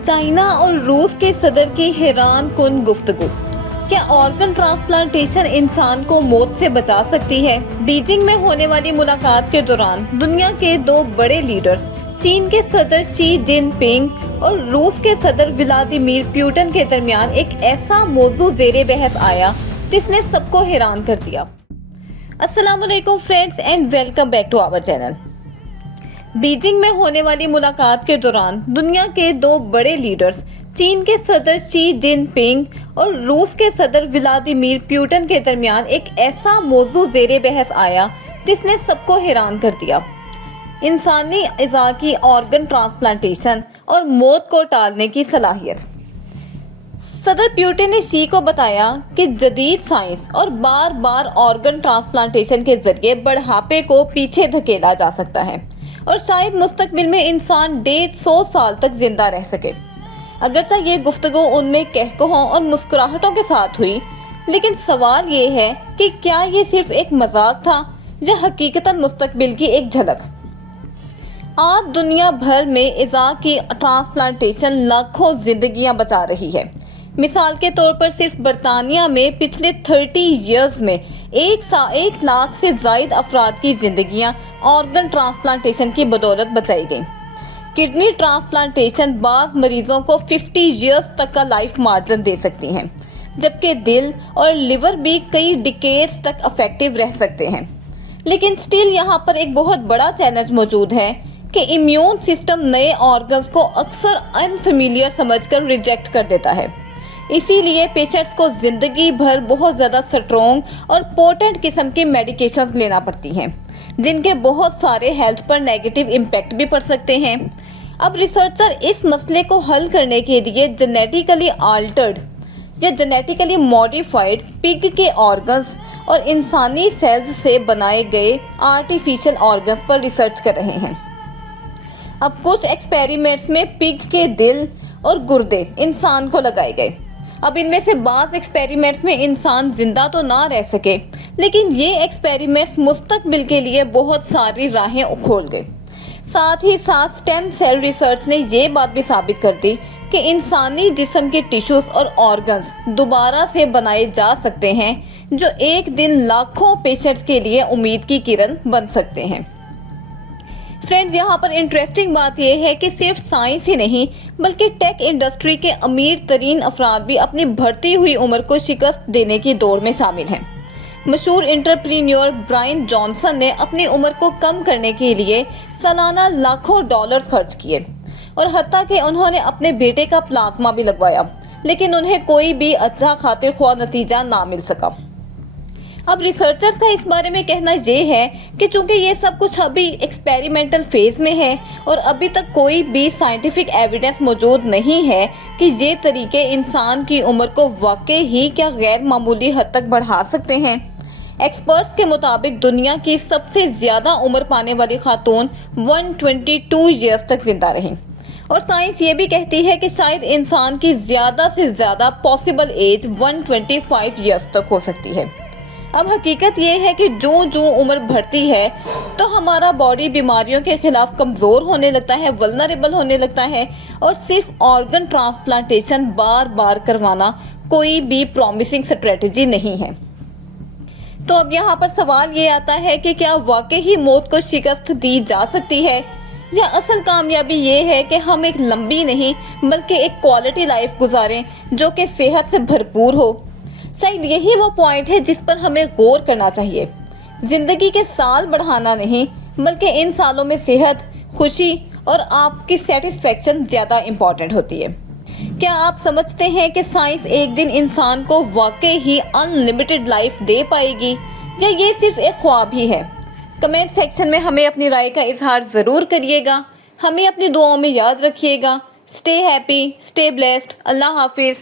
China और रूस के सदर की हैरान कुन गुफ्तगू। क्या ऑर्गन ट्रांसप्लांटेशन इंसान को मौत से बचा सकती है? बीजिंग में होने वाली मुलाकात के दौरान दुनिया के दो बड़े लीडर्स चीन के सदर शी जिनपिंग और रूस के सदर व्लादिमीर पुतिन के दरमियान एक ऐसा मौजू ज़ेरे बहस आया जिसने सबको हैरान कर दिया। अस्सलाम वालेकुम friends and welcome back to our channel. Beijing में होने वाली मुलाकात के दौरान दुनिया के दो बड़े लीडर्स चीन के सदर शी जिनपिंग और रूस के सदर व्लादिमीर पुतिन के दरमियान एक ऐसा मौजू ज़ेरे बहस आया जिसने सबको हैरान कर दिया। इंसानी अज़ा की ऑर्गन ट्रांसप्लांटेशन और मौत को टालने की सलाहियत। सदर पुतिन ने शी को बताया कि जदीद साइंस और बार बार ऑर्गन ट्रांसप्लांटेशन के जरिए बढ़ापे को पीछे धकेला जा सकता है और शायद मुस्तकबिल में इंसान 150 साल तक जिंदा रह सके। अगरचे ये गुफ्तगू उनमें कहकहों और मुस्कुराहटों के साथ हुई, लेकिन सवाल ये है कि क्या ये सिर्फ एक मजाक था या हकीकतन मुस्तकबिल की एक झलक। आज दुनिया भर में अज़ा की ट्रांसप्लांटेशन लाखों जिंदगियां बचा रही है। मिसाल के तौर पर सिर्फ बरतानिया में पिछले 30 इयर्स में 1 लाख से ज़ायद अफराद की जिंदगियां ऑर्गन ट्रांसप्लांटेशन की बदौलत बचाई गई। किडनी ट्रांसप्लांटेशन बाज़ मरीजों को 50 इयर्स तक का लाइफ मार्जिन दे सकती हैं, जबकि दिल और लिवर भी कई डिकेड्स तक इफेक्टिव रह सकते हैं। लेकिन स्टिल यहाँ पर एक बहुत बड़ा चैलेंज मौजूद है कि इम्यून सिस्टम नए ऑर्गन्स को अक्सर अनफेमिलियर समझकर रिजेक्ट कर देता है। इसीलिए पेशेंट्स को ज़िंदगी भर बहुत ज़्यादा स्ट्रॉन्ग और पोटेंट किस्म की मेडिकेशंस लेना पड़ती हैं, जिनके बहुत सारे हेल्थ पर नेगेटिव इम्पैक्ट भी पड़ सकते हैं। अब रिसर्चर इस मसले को हल करने के लिए जेनेटिकली आल्टर्ड या जेनेटिकली मॉडिफाइड पिग के ऑर्गन्स और इंसानी सेल्स से बनाए गए आर्टिफिशियल ऑर्गन्स पर रिसर्च कर रहे हैं। अब कुछ एक्सपेरिमेंट्स में पिग के दिल और गुर्दे इंसान को लगाए गए। अब इनमें से बाज़ एक्सपेरिमेंट्स में इंसान जिंदा तो ना रह सके, लेकिन ये एक्सपेरिमेंट्स मुस्तकबिल के लिए बहुत सारी राहें खोल गए। साथ ही साथ स्टेम सेल रिसर्च ने ये बात भी साबित कर दी कि इंसानी जिस्म के टिश्यूज़ और ऑर्गन्स दोबारा से बनाए जा सकते हैं, जो एक दिन लाखों पेशेंट्स के लिए उम्मीद की किरण बन सकते हैं। फ्रेंड्स, यहाँ पर इंटरेस्टिंग बात यह है कि सिर्फ साइंस ही नहीं बल्कि टेक इंडस्ट्री के अमीर तरीन अफराद भी अपनी बढ़ती हुई उम्र को शिकस्त देने की दौड़ में शामिल हैं। मशहूर एंटरप्रेन्योर ब्रायन जॉनसन ने अपनी उम्र को कम करने के लिए सालाना लाखों डॉलर खर्च किए और हत्ता कि उन्होंने अपने बेटे का प्लाज्मा भी लगवाया, लेकिन उन्हें कोई भी अच्छा खातिर ख्वाह नतीजा ना मिल सका। अब रिसर्चर्स का इस बारे में कहना ये है कि चूंकि ये सब कुछ अभी एक्सपेरिमेंटल फेज में है और अभी तक कोई भी साइंटिफिक एविडेंस मौजूद नहीं है कि ये तरीके इंसान की उम्र को वाकई ही क्या गैर मामूली हद तक बढ़ा सकते हैं। एक्सपर्ट्स के मुताबिक दुनिया की सबसे ज़्यादा उम्र पाने वाली खातून 122 ईयर्स तक जिंदा रहीं और साइंस ये भी कहती है कि शायद इंसान की ज़्यादा से ज़्यादा पॉसिबल एज 125 ईयर्स तक हो सकती है। अब हकीकत ये है कि जो उम्र बढ़ती है तो हमारा बॉडी बीमारियों के खिलाफ कमज़ोर होने लगता है, वल्नरेबल होने लगता है और सिर्फ ऑर्गन ट्रांसप्लांटेशन बार बार करवाना कोई भी प्रॉमिसिंग स्ट्रेटजी नहीं है। तो अब यहाँ पर सवाल ये आता है कि क्या वाकई ही मौत को शिकस्त दी जा सकती है, या असल कामयाबी ये है कि हम एक लंबी नहीं बल्कि एक क्वालिटी लाइफ गुजारें जो कि सेहत से भरपूर हो। शायद यही वो पॉइंट है जिस पर हमें गौर करना चाहिए। ज़िंदगी के साल बढ़ाना नहीं बल्कि इन सालों में सेहत, खुशी और आपकी सेटिस्फेक्शन ज़्यादा इम्पॉर्टेंट होती है। क्या आप समझते हैं कि साइंस एक दिन इंसान को वाकई ही अनलिमिटेड लाइफ दे पाएगी, या ये सिर्फ एक ख्वाब ही है? कमेंट सेक्शन में हमें अपनी राय का इजहार ज़रूर करिएगा। हमें अपनी दुआओं में याद रखिएगा। Stay happy, stay blessed. अल्लाह हाफिज़।